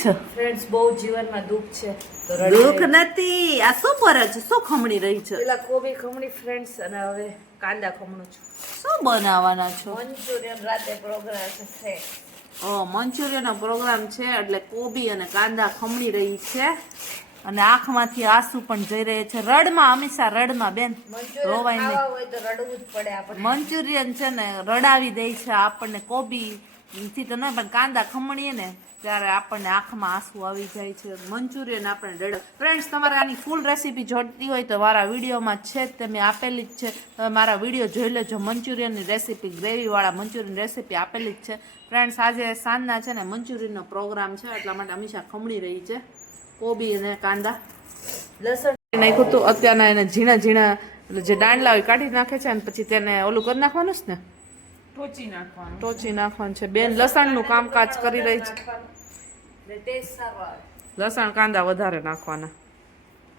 છો? ફ્રેન્ડ્સ બહુ જીવનમાં દુઃખ છે તો દુઃખ નથી, આ શું કરે છે? શું ખમણી રહી છે? પેલા કોબી ખમણી ફ્રેન્ડ્સ અને હવે કાંદા ખમણું છું. શું બનાવવાના છો? મંચુરિયન રાતે પ્રોગ્રામ છે. મંચુરિયનનો પ્રોગ્રામ છે એટલે કોબી અને કાંદા ખમણી રહી છે અને આંખમાંથી આંસુ પણ જઈ રહે છે. રડમાં હંમેશા રડમાં બેન રોવાય નહીં. હોય તો રડવું જ પડે આપણે. મંચુરિયન છે ને રડાવી દે છે આપણને. કોબી થી તો નહીં પણ કાંદા ખમણીએ ને ત્યારે આપણને આંખમાં આંસુ આવી જાય છે. મંચુરિયન આપણે રડ. ફ્રેન્ડ્સ, તમારે આની ફૂલ રેસીપી જોઈતી હોય તો મારા વિડીયોમાં છે જ, તમે આપેલી જ છે. તમે મારા વિડીયો જોઈ લેજો. મંચુરિયનની રેસીપી, ગ્રેવીવાળા મંચુરિયન રેસીપી આપેલી જ છે. ફ્રેન્ડ્સ, આજે સાંજના છે ને મંચુરિયનનો પ્રોગ્રામ છે એટલા માટે હંમેશા ખમણી રહી છે કોબી અને કાંદા. લસણ નાખ્યું હતું અત્યારના એને ઝીણા ઝીણા જે દાંડલા હોય કાઢી નાખે છે અને પછી તેને ઓલું કરી નાખવાનું છે ને, ટોચી નાખવાનું છે. બેન લસણનું કામકાજ કરી રહી છે. ટેસ્ટ સારો આવે. લસણ કાંદા વધારે નાખવાના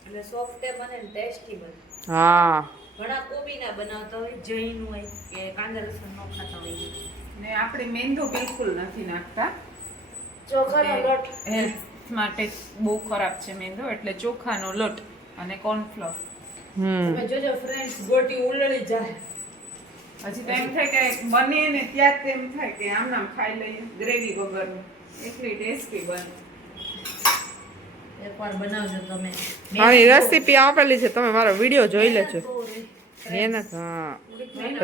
એટલે સોફ્ટ બને ને ટેસ્ટી બને. હા. ઘણા કોબી ના બનાવતા હોય, જૈન હોય કે કાંદા લસણ નો ખાતા હોય. ને આપણે મેંદો બિલકુલ નથી નાખતા. ચોખાનો લોટ હેલ્થ માટે બહુ ખરાબ છે મેંદો, એટલે ચોખાનો લોટ અને કોર્નફ્લોર. તમે જોજો ફ્રેન્ડ્સ, ગોટી ઉલળી જાય. હજી તો એમ થાય કે બને ને ત્યાં જ એમ થાય કે આમ નામ ખાઈ લઈએ ગ્રેવી વગરનું, એટલી ટેસ્ટી બને. એકવાર બનાવજો તમે. આની રેસીપી આપેલી છે, તમે મારો વિડીયો જોઈ લેજો. એને હા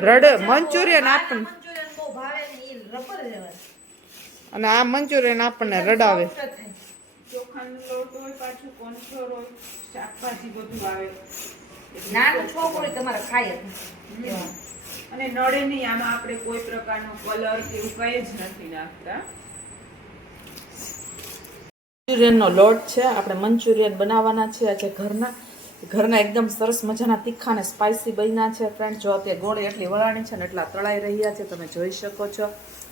રડ મંચુરિયન આપણને મંચુરિયન બહુ ભાવે ને ઈ રબર જેવા. અને આ મંચુરિયન આપણને રડાવે. ચોખાનો લોટ હોય, પાછું કોર્નફ્લોર હોય, શાકભાજી બધું આવે. નાનું છોકરું તમારે ખાય જ અને નડે નહીં. આમાં આપણે કોઈ પ્રકારનો કલર કે એવું કઈ જ નથી નાખતા. મંચુરિયનનો લોટ છે, આપણે મંચુરિયન બનાવવાના છે આજે ઘરના એકદમ સરસ મજાના તીખા અને સ્પાઇસી બન્યા છે. ફ્રેન્ડ, જો અત્યારે ગોળી એટલી વરાણી છે ને એટલા તળાઈ રહ્યા છે, તમે જોઈ શકો છો.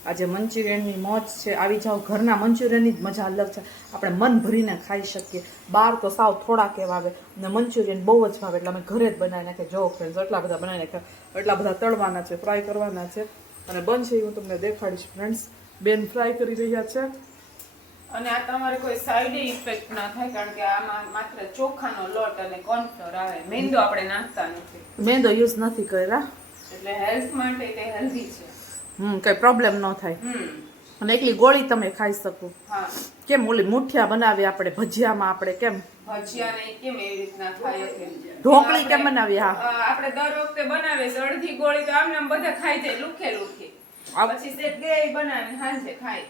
આજે મંચુરિયનની મોજ છે. આવી જાઓ, ઘરના મંચુરિયનની જ મજા અલગ છે. આપણે મન ભરીને ખાઈ શકીએ. બહાર તો સાવ થોડાક એવા આવે અને મંચુરિયન બહુ જ ભાવે એટલે અમે ઘરે જ બનાવી નાખીએ. જો ફ્રેન્ડ્સ, એટલા બધા બનાવી નાખ્યા, એટલા બધા તળવાના છે, ફ્રાય કરવાના છે અને બનશે હું તમને દેખાડીશ. ફ્રેન્ડ્સ, બેન ફ્રાય કરી રહ્યા છે. અને આ તમારે કોઈ સાઈડ ઇફેક્ટ ના થાય, કારણ કે આમાં માત્ર ચોખાનો લોટ અને કોર્નફ્લોર આવે. મેંદો આપણે નાખતા નથી, મેંદો યુઝ નથી કર્યા એટલે હેલ્થ માટે તે હેલ્ધી છે. કઈ પ્રોબ્લેમ ન થાય અને એકલી ગોળી તમે ખાઈ શકો. હા, કેમ ઓલી મુઠિયા બનાવી આપણે ભજીયામાં, આપણે કેમ ભજીયા ને કેમ એવી રીતના ખાય છે. ઢોકળી કેમ બનાવી? હા, આપણે દર વખતે બનાવે છે અડધી ગોળી તો આમને આમ બધા ખાઈ જાય લુખે પછી સેટ ગ્રેવી બનાવીને સાંજે ખાય.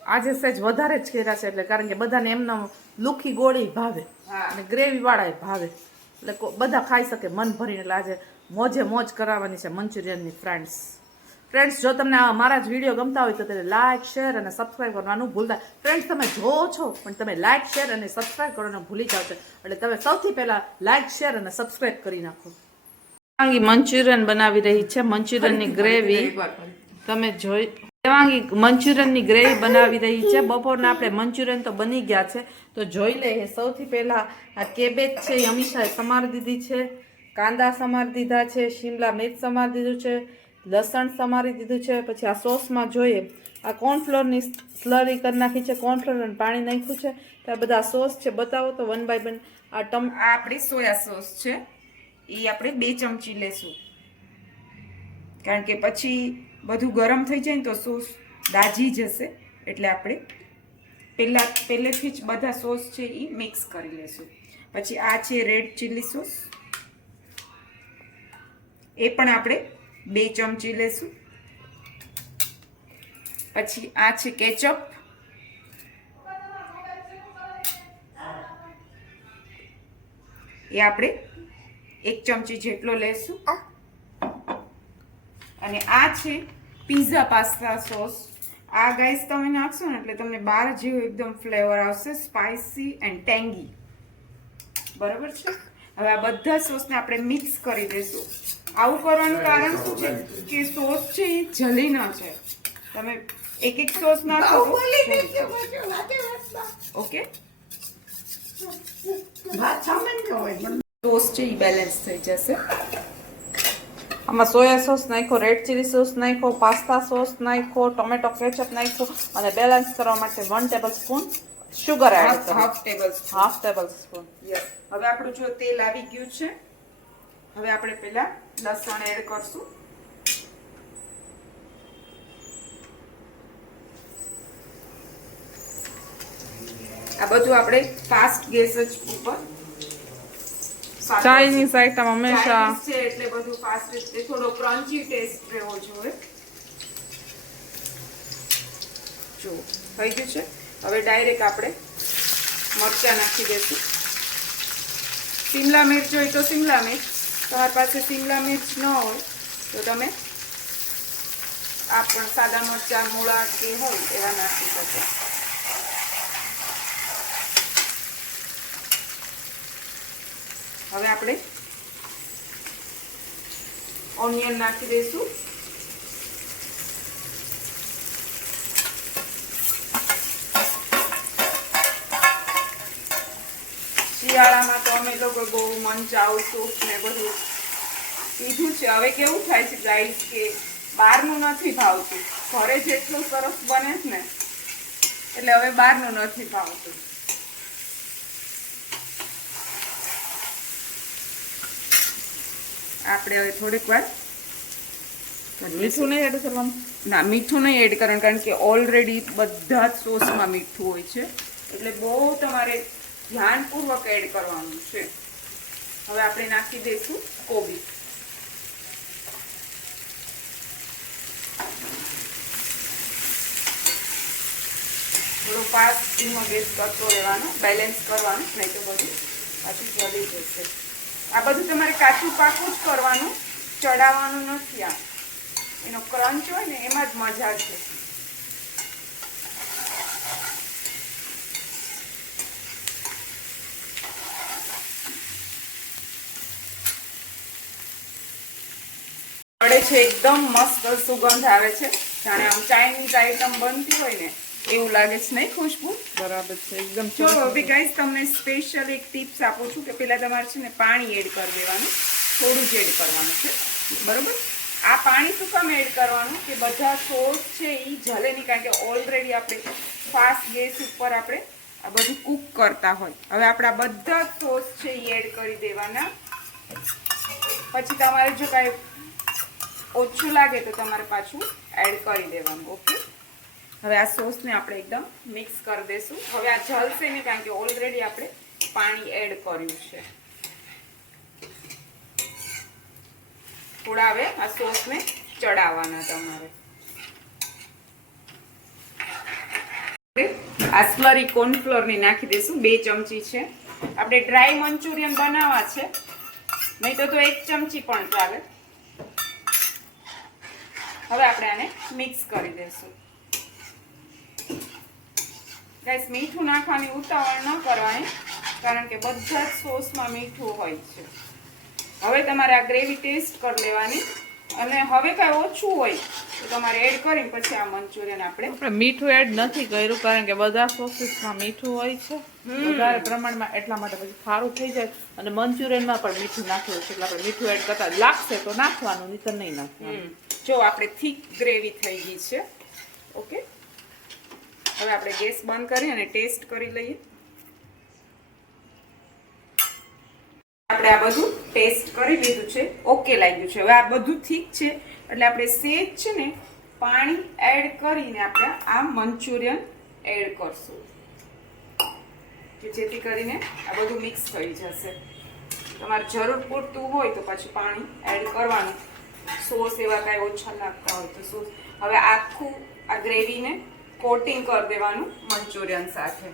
આજે સહેજ વધારે જ કર્યા છે એટલે કારણ કે બધાને એમનો લુખી ગોળી ભાવે અને ગ્રેવી વાળા ભાવે એટલે બધા ખાઈ શકે મન ભરીને. એટલે આજે મોજે મોજ કરાવવાની છે મંચુરિયનની. ફ્રેન્ડ્સ, જો તમને મારા જ વિડીયો ગમતા હોય તો તેને લાઇક, શેર અને સબસ્ક્રાઈબ કરવાનું ભૂલતા. ફ્રેન્ડ્સ, તમે જોવો છો પણ તમે લાઇક, શેર અને સબસ્ક્રાઈબ કરવાનું ભૂલી જાવ છો, એટલે તમે સૌથી પહેલા લાઇક, શેર અને સબસ્ક્રાઈબ કરી નાખો. મંચુરિયન બનાવી રહી છે, મંચુરિયનની ગ્રેવી તમે જોઈ. દેવાંગી મંચુરિયનની ગ્રેવી બનાવી રહી છે. બપોરના આપણે મંચુરિયન તો બની ગયા છે તો જોઈ લઈએ. સૌથી પહેલા આ કેબેજ છે એ અમીષાએ સમારી દીધી છે, કાંદા સમારી દીધા છે, શિમલા મિર્ચ સમારી દીધું છે, લસણ સમારી દીધું છે. પછી આ સોસમાં જોઈએ, આ કોર્નફ્લોરની સ્લરી કરી નાખી છે, કોર્નફ્લોર અને પાણી નાખ્યું છે. ત્યાં બધા સોસ છે, બતાવો તો વન બાય વન. આ આપણી સોયા સોસ છે, એ આપણે 2 ચમચી લેશું, કારણ કે પછી બધું ગરમ થઈ જાય ને તો સોસ દાજી જશે, એટલે આપણે પહેલેથી જ બધા સોસ છે એ મિક્સ કરી લેશું. પછી આ છે રેડ ચીલી સોસ, એ પણ આપણે 2 ચમચી લેશું. પછી આ છે કેચઅપ, એ આપણે 1 ચમચી જેટલો લેશું. અને આ છે પિઝા પાસ્તા સોસ. આ ગાઈસ તમે નાખશો ને એટલે તમને બહાર જેવું એકદમ ફ્લેવર આવશે, સ્પાઇસી એન્ડ ટેંગી. બરાબર છે. હવે આ બધા સોસને આપણે મિક્સ કરી દઈશું. આવું કરવાનું કારણ શું છે કે સોસ છે એ જલી ન છે. તમે એક સોસ નાખો. ઓકે, સોસ છે એ બેલેન્સ થઈ જશે. આમાં સોયા સોસ નાખ્યો, રેડ ચીલી સોસ નાખ્યો, પાસ્તા સોસ નાખ્યો, ટોમેટો કેચઅપ નાખ્યો અને બેલેન્સ કરવા માટે 1 ટેબલ સ્પૂન શુગર એડ કરો half table spoon. Half table spoon. Yes. હવે આપણું જો તેલ આવી ગયું છે, હવે આપણે પેલા લસણ એડ કરશું. આ બધું આપણે ફાસ્ટ ગેસ જ ઉપર ચાઇનીઝ આઈટમ હંમેશા Chinese છે એટલે બધું ફાસ્ટ રીતે થોડો ક્રન્ચી ટેસ્ટ રહેવો જોઈએ. જો થઈ ગયું છે. હવે ડાયરેક્ટ આપણે મરચાં નાખી દઈશું. શિમલા મિર્ચ હોય તો શિમલા મિર્ચ, તમારી પાસે શિમલા મિર્ચ ન હોય તો તમે આ પણ સાદા મરચાં મૂળા કે હોય એવા નાખી શકો. હવે આપણે ઓનિયન નાખી દઈશું. શિયાળામાં તો અમે લોકો બહુ મંચાઉ સૂપ ને બધું પીધું છે. હવે કેવું થાય છે ગાઈસ કે બહારનું નથી ભાવતું. ઘરે જેટલું સરસ બને છે ને એટલે હવે બહારનું નથી ભાવતું. આપણે હવે થોડીક વાર મીઠું નહીં એડ કરવાનું. ના, મીઠું નહીં એડ કરવાનું, કારણ કે ઓલરેડી બધા જ સોસમાં મીઠું હોય છે એટલે બહુ તમારે ધ્યાનપૂર્વક એડ કરવાનું છે. હવે આપણે નાખી દઈશું કોબી. થોડો ફાસ્ટ ધીમો ગેસ કરતો રહેવાનો, બેલેન્સ કરવાનું, નહીં તો બધું પાછું જલી જશે. આ બધું તમારે કાચું પાકું જ કરવાનું, ચડાવવાનું નથી. આ એનો ક્રંચ હોય ને એમાં જ મજા છે. પડે છે એકદમ મસ્ત સુગંધ આવે છે, જાણે આમ ચાઇનીઝ આઈટમ બનતી હોય ને એવું લાગે છે, નહીં ખુશ્બુ? બરાબર છે, એકદમ જો હવે ગાઈસ તમને સ્પેશિયલ એક ટિપ્સ આપું છું કે પેલા તમારે છે ને પાણી એડ કરી દેવાનું, થોડું જ એડ કરવાનું છે, બરોબર? આ પાણી શું કામ એડ કરવાનું કે બધા સોસ છે એ જલે નહીં, કારણ કે ઓલરેડી આપણે ફાસ્ટ ગેસ ઉપર આપણે આ બધું કૂક કરતા હોય. હવે આપણા બધા સોસ છે એ એડ કરી દેવાના. પછી તમારે જો કાંઈ ઓછું લાગે તો તમારે પાછું એડ કરી દેવાનું. ઓકે, હવે આ સોસને આપણે એકદમ મિક્સ કરી દઈશું. હવે આ જલશે નહીં, કારણ કે ઓલરેડી આપણે પાણી એડ કર્યું છે. થોડા હવે આ સોસને ચડાવવાના તમારે. આ સ્લરી કોર્નફ્લોરની નાખી દઈશું, 2 ચમચી છે. આપણે ડ્રાય મંચુરિયન બનાવવા છે, નહીં તો 1 ચમચી પણ ચાલે. હવે આપણે આને મિક્સ કરી દઈશું. ગાઈસ, મીઠું નાખવાની ઉતાવળ ન કરવાની, કારણ કે બધા જ સોસમાં મીઠું હોય છે. હવે તમારે આ ગ્રેવી ટેસ્ટ કરી લેવાની, અને હવે કાંઈ ઓછું હોય તો તમારે એડ કરીને પછી આ મંચુરિયન આપણે મીઠું એડ નથી કર્યું, કારણ કે બધા સોસીસમાં મીઠું હોય છે વધારે પ્રમાણમાં, એટલા માટે પછી ખારું થઈ જાય. અને મંચુરિયનમાં પણ મીઠું નાખ્યું છે એટલે આપણે મીઠું એડ કરતા લાગશે તો નાખવાનું, નહીં તો નહીં નાખવાનું. જો આપણે થીક ગ્રેવી થઈ ગઈ છે. ઓકે, હવે આપણે ગેસ બંધ કરી અને ટેસ્ટ કરી લઈએ. આપણે આ બધું ટેસ્ટ કરી લીધું છે, ઓકે લાગ્યું છે. હવે આ બધું ઠીક છે એટલે આપણે સેજ છે ને પાણી એડ કરીને આપણે આ મંચુરિયન એડ કરશું, કે જેથી કરીને આ બધું મિક્સ થઈ જશે. તમારે જરૂર પૂરતું હોય તો પછી પાણી એડ કરવાનું. સોસ એવા કાંઈ ઓછા લાગતા હોય તો સોસ. હવે આખું આ ગ્રેવીને કોટિંગ કરી દેવાનું મંચુરિયન સાથે.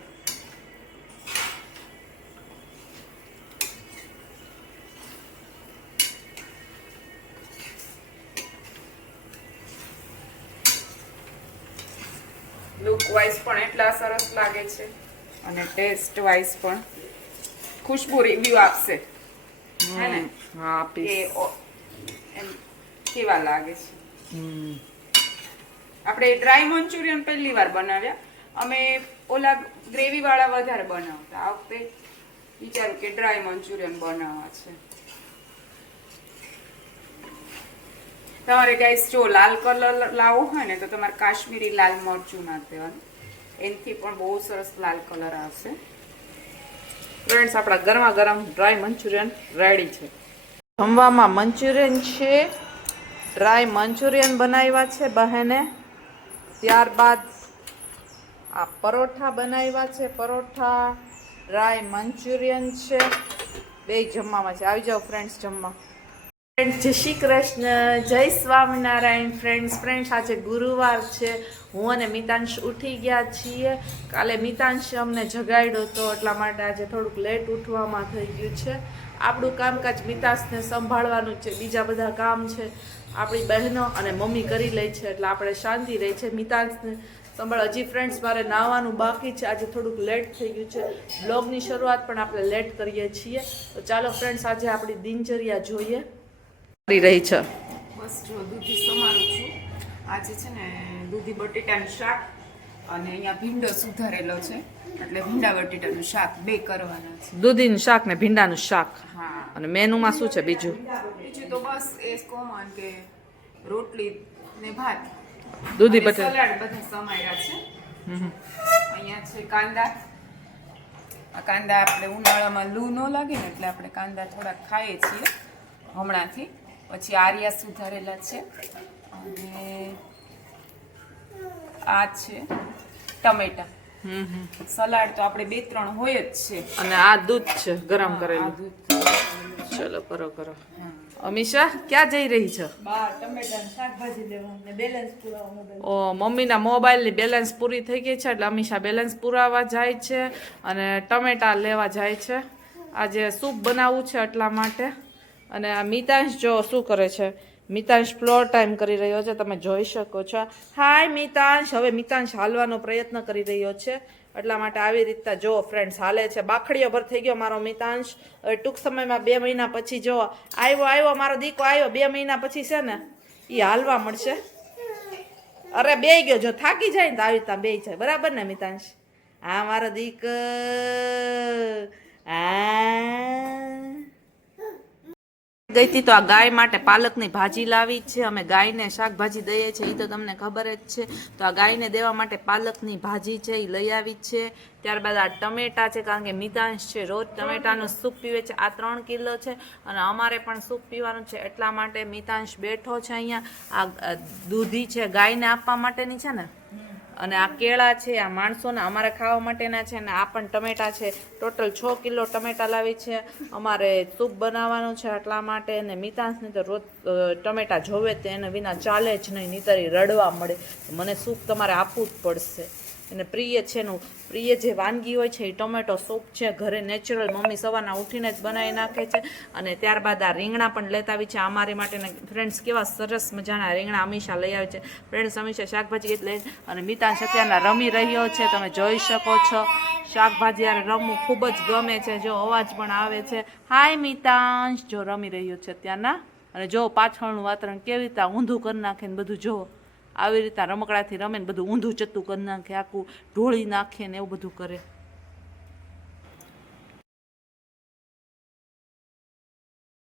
લુક વાઇઝ પણ એટલા સરસ લાગે છે અને ટેસ્ટ વાઇઝ પણ ખુશ્બુ રિવ્યુ આપશે, હે ને? હા, કે એમ કેવા લાગે છે. આપણે ડ્રાય મંચુરિયન પહેલી વાર બનાવ્યા. અમે ઓલા ગ્રેવી વાળા વધારે બનાવતા. આ વખતે વિચારું કે ડ્રાય મંચુરિયન બનાવવા છે. તમારે ગાઈસ જો લાલ કલર લાવવો હોય ને તો તમારે કાશ્મીરી લાલ મરચું નાખી દેવાનું. એનાથી પણ બહુ સરસ લાલ કલર આવશે. ફ્રેન્ડ્સ આપણા ગરમા ગરમ ડ્રાય મંચુરિયન રેડી છે. જમવામાં મંચુરિયન છે, ડ્રાય મંચુરિયન બનાવ્યા છે બહેને. ત્યારબાદ આ પરોઠા બનાવ્યા છે, પરોઠા ડ્રાય મંચુરિયન છે, બે જમવામાં છે. આવી જાઓ ફ્રેન્ડ્સ જમવા. ફ્રેન્ડ્સ જય શ્રી કૃષ્ણ, જય સ્વામિનારાયણ. ફ્રેન્ડ્સ આજે ગુરુવાર છે. હું અને મિતાંશ ઉઠી ગયા છીએ. કાલે મિતાંશ અમને જગાડ્યો હતો, એટલા માટે આજે થોડુંક લેટ ઉઠવામાં થઈ ગયું છે. આપણું કામકાજ મિતાંશને સંભાળવાનું છે, બીજા બધા કામ છે આપણી બહેનો અને મમ્મી કરી લે છે, એટલે આપણે શાંતિ રહી છે. મિતાંશને સંભાળ. હજી ફ્રેન્ડ્સ મારે નાહવાનું બાકી છે, આજે થોડુંક લેટ થઈ ગયું છે. બ્લોગની શરૂઆત પણ આપણે લેટ કરીએ છીએ. તો ચાલો ફ્રેન્ડ્સ આજે આપણી દિનચર્યા જોઈએ. કરી રહી છે બસ જો દૂધી સમારું છું. આજે છે ને દૂધી બટેટાનું શાક અને અહીંયા ભીંડો સુધારેલો છે, એટલે ભીંડા બટેટાનું શાક બે કરવાના છે. દૂધીનું શાક ને ભીંડાનું શાક. હા, અને મેનુમાં શું છે બીજું? બીજું તો બસ એ કોમન કે રોટલી ને ભાત, દૂધી અને બટેટા. સલાડ બધા સમાર્યા છે. અહીંયા છે કાંદા. આ કાંદા આપણે ઉનાળામાં લૂ ન લાગે ને એટલે આપણે કાંદા થોડા ખાઈએ છીએ હમણાંથી. પછી આરિયા સુધારેલા છે અને આ છે ટમેટા. સલાડ તો આપણે 2-3 હોય જ છે. અને આ દૂધ છે ગરમ આ કરેલું. દૂધ. ચલો કરો કરો. અમીષા ક્યાં જઈ રહી છે? બહાર ટમેટાનું શાકભાજી લેવાનું ને બેલેન્સ પુરાવાનું. ઓ મમ્મીના મોબાઈલની બેલેન્સ પૂરી થઈ ગઈ છે, એટલે અમીષા બેલેન્સ પુરાવા જાય છે અને ટમેટા લેવા જાય છે. આજે સૂપ બનાવવું છે એટલા માટે. અને આ મિતાંશ જો શું કરે છે, મિતાંશ ફ્લોર ટાઈમ કરી રહ્યો છે, તમે જોઈ શકો છો. હાય મિતાંશ. હવે મિતાંશ હાલવાનો પ્રયત્ન કરી રહ્યો છે, એટલા માટે આવી રીતના જો ફ્રેન્ડ્સ હાલે છે. બાખડીઓ ભર થઈ ગયો મારો મિતાંશ. હવે ટૂંક સમયમાં 2 મહિના પછી જો આવ્યો મારો દીકો આવ્યો 2 મહિના પછી છે ને એ હાલવા મળશે. અરે બે ગયો, જો થાકી જાય ને તો આવી રીતના બે જાય. બરાબર ને મિતાંશ? હા મારો દીક. ગઈ હતી તો આ ગાય માટે પાલકની ભાજી લાવી છે. અમે ગાયને શાકભાજી દઈએ છીએ, એ તો તમને ખબર જ છે. તો આ ગાયને દેવા માટે પાલકની ભાજી છે એ લઈ આવી છે. ત્યારબાદ આ ટમેટા છે, કારણ કે મિતાંશ છે રોજ ટમેટાનું સૂપ પીવે છે. આ 3 કિલો છે અને અમારે પણ સૂપ પીવાનું છે, એટલા માટે મિતાંશ બેઠો છે અહીંયા. આ દૂધી છે ગાયને આપવા માટેની છે ને, અને આ કેળા છે આ માણસોને અમારે ખાવા માટેના છે, અને આ પણ ટમેટા છે. ટોટલ 6 કિલો ટમેટા લાવી છે. અમારે સૂપ બનાવવાનું છે એટલા માટે. અને મિતાંશને તો રોજ ટમેટા જોવે તે, એને વિના ચાલે જ નહીં, નીતરી રડવા મળે. મને સૂપ તમારે આપવું જ પડશે. એને પ્રિય છે એનું પ્રિય જે વાનગી હોય છે એ ટમેટો સૂપ છે. ઘરે નેચરલ મમ્મી સવારના ઉઠીને જ બનાવી નાખે છે. અને ત્યારબાદ આ રીંગણા પણ લેતા આવી છે અમારી માટે. ફ્રેન્ડ્સ કેવા સરસ મજાના રીંગણા અમીષા લઈ આવી છે. ફ્રેન્ડ્સ અમીષા શાકભાજી લઈ અને મિતાંશ અત્યારના રમી રહ્યો છે, તમે જોઈ શકો છો. શાકભાજી યારે રમવું ખૂબ જ ગમે છે. જો અવાજ પણ આવે છે. હાય મિતાંશ જો રમી રહ્યો છે અત્યારના. અને જો પાછળનું વાતાવરણ કેવી રીતે ઊંધું કરી નાખે ને બધું. જો આવી રીતના રમકડાથી રમે ને બધું ઊંધું ચત્તું કરી નાખે, આખું ઢોળી નાખે ને એવું બધું કરે.